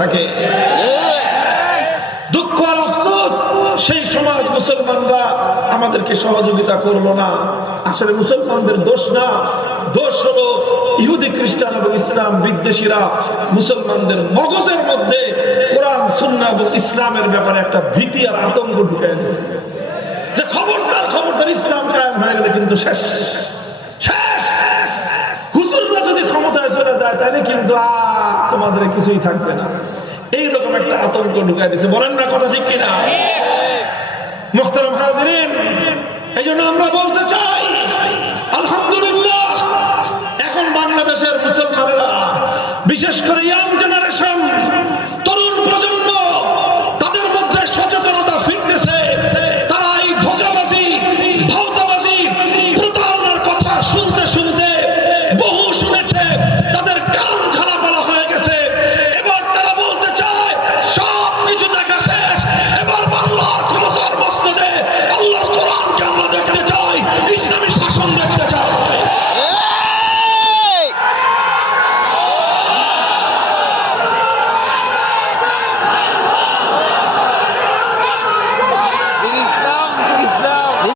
থাকে। দুঃখ আর আফসোস, সেই সমাজ মুসলমানরা আমাদেরকে সহযোগিতা করল না। আসলে মুসলমানদের দোষ না। দোষ হলো ইহুদি খ্রিস্টান এবং ইসলাম বিদ্বেষীরা মুসলমানদের মগজের মধ্যে কোরআন, সুন্না এবং ইসলামের ব্যাপারে একটা ভীতি আর আতঙ্ক ঢুকে যে খবরদার খবরদার ইসলাম কায়েম হয়ে গেলে কিন্তু শেষ। শেষ। হুজুররা যদি ক্ষমতায় চলে যায়, তাহলে কিন্তু আর তোমাদের কিছুই থাকবে না। এইরকম একটা আতঙ্ক ঢুকাই দিছে। বলেন না কথা ঠিক কিনা? এই জন্য আমরা বলতে চাই, আলহামদুলিল্লাহ, এখন বাংলাদেশের বিশেষ করে ইয়াং জেনারেশন, তরুণ